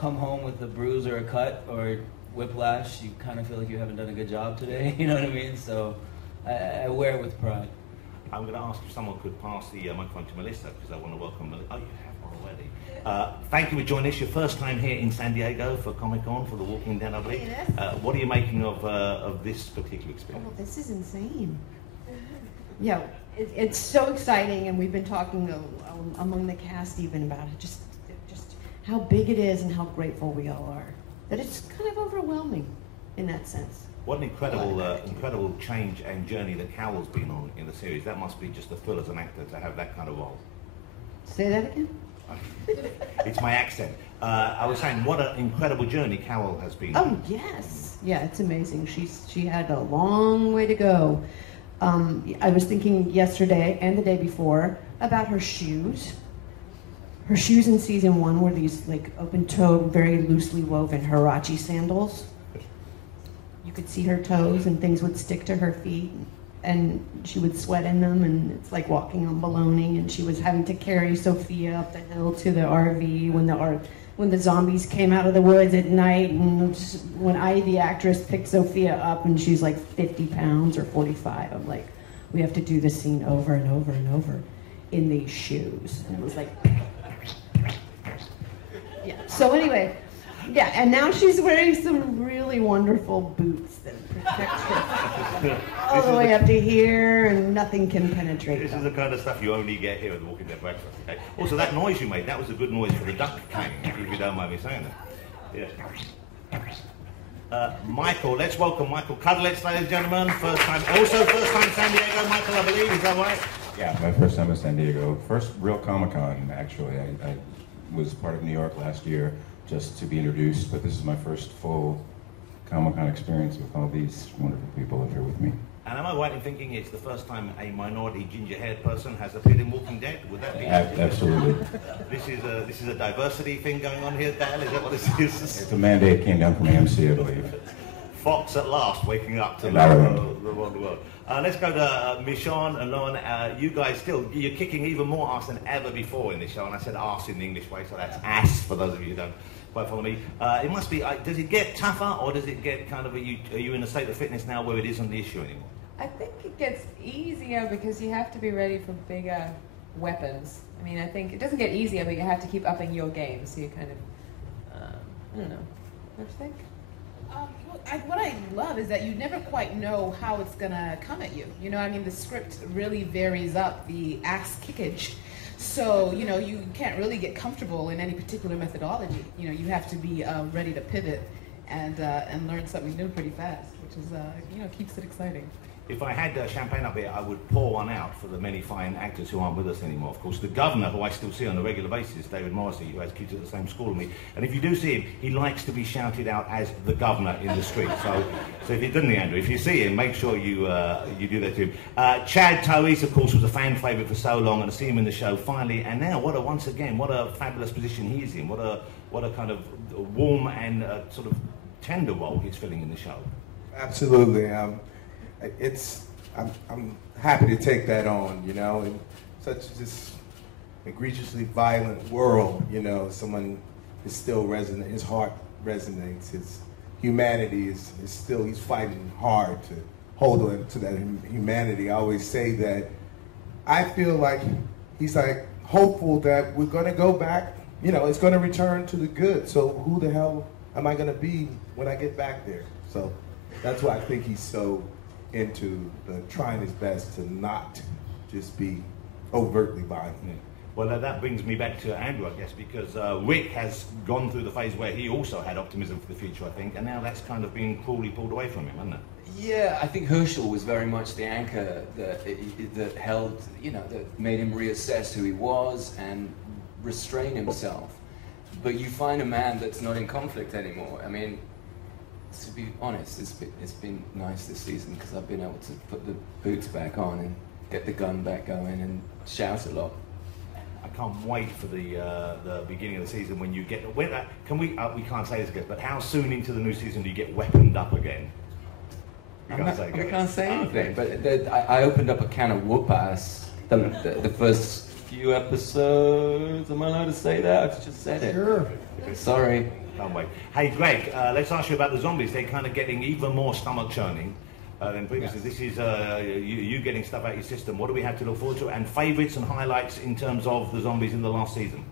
come home with a bruise or a cut or whiplash, you kind of feel like you haven't done a good job today. You know what I mean? So I wear it with pride. I'm going to ask if someone could pass the microphone to Melissa, because I want to welcome Melissa. Oh, you have already. Thank you for joining us. Your first time here in San Diego for Comic-Con, for The Walking Dead, I believe. What are you making of this particular experience? Oh, this is insane. Yeah, it's so exciting, and we've been talking among the cast even about it, just how big it is and how grateful we all are. That it's kind of overwhelming in that sense. What an incredible change and journey that Cowell's been on in the series. That must be just a thrill as an actor to have that kind of role. Say that again? It's my accent. I was saying, what an incredible journey Cowell has been on. Oh, yes. Yeah, it's amazing. She had a long way to go. I was thinking yesterday and the day before about her shoes. Her shoes in season 1 were these like open-toed, very loosely woven Huarache sandals. You could see her toes and things would stick to her feet, and she would sweat in them, and it's like walking on baloney. And she was having to carry Sophia up the hill to the RV when the zombies came out of the woods at night, and when the actress, picked Sophia up, and she's like 50 pounds or 45. I'm like, we have to do this scene over and over and over in these shoes. And it was like, yeah. So anyway. Yeah, and now she's wearing some really wonderful boots that protect her all the way up to here, and nothing can penetrate This them. is the kind of stuff you only get here at the Walking Dead breakfast. Okay. Also, that noise you made, that was a good noise for the duck king, if you don't mind me saying that. Yeah. Michael, let's welcome Michael Cudlitz, ladies and gentlemen. First time San Diego, Michael, I believe, is that right? Yeah, my first time in San Diego. First real Comic-Con, actually. I was part of New York last year, just to be introduced, but this is my first full Comic-Con experience with all these wonderful people up here with me. And am I right in thinking it's the first time a minority ginger-haired person has appeared in Walking Dead? Would that be? Absolutely. This is a diversity thing going on here, Dale? Is that what this is? It's a mandate came down from AMC, I believe. Fox at last waking up to the world. Let's go to Michonne and Lauren. You guys you're kicking even more ass than ever before in this show, and I said arse in the English way, so that's ass for those of you who don't quite follow me. It must be, does it get tougher, or does it get kind of, are you in a state of fitness now where it isn't the issue anymore? I think it gets easier because you have to be ready for bigger weapons. I mean, I think it doesn't get easier, but you have to keep upping your game, so you kind of, I don't know. What do you think? What I love is that you never quite know how it's gonna come at you. You know, I mean, the script really varies up the ass kickage. So, you know, you can't really get comfortable in any particular methodology. You know, you have to be ready to pivot and learn something new pretty fast, which is, you know, keeps it exciting. If I had champagne up here, I would pour one out for the many fine actors who aren't with us anymore. Of course, the governor, who I still see on a regular basis, David Morrissey, who has kids at the same school as me. And if you do see him, he likes to be shouted out as the governor in the street. So if you didn't, Andrew, if you see him, make sure you do that to him. Chad Toes, of course, was a fan favourite for so long, and to see him in the show finally. And now, once again, what a fabulous position he is in. What a kind of warm and sort of tender role he's filling in the show. Absolutely. I'm happy to take that on, you know, in such this egregiously violent world, you know, someone is still resonant, his heart resonates, his humanity is still, he's fighting hard to hold on to that humanity. I always say that I feel like he's like hopeful that we're gonna go back, you know, it's gonna return to the good. So who the hell am I gonna be when I get back there? So that's why I think he's so into trying his best to not just be overtly violent. Well, that brings me back to Andrew, I guess, because Rick has gone through the phase where he also had optimism for the future, I think, and now that's kind of been cruelly pulled away from him, hasn't it? Yeah, I think Herschel was very much the anchor that held, you know, that made him reassess who he was and restrain himself. But you find a man that's not in conflict anymore. I mean, to be honest, it's been nice this season because I've been able to put the boots back on and get the gun back going and shout a lot. I can't wait for the beginning of the season when you get. We can't say this again, but how soon into the new season do you get weaponed up again? I can't say anything, but I opened up a can of whoop ass the first few episodes. Am I allowed to say that? I just said it. Sure. Sorry. Can't wait. Hey, Greg, let's ask you about the zombies. They're kind of getting even more stomach churning than previously. Yes. This is you getting stuff out of your system. What do we have to look forward to? And favourites and highlights in terms of the zombies in the last season?